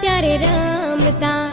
ત્યારે રમતા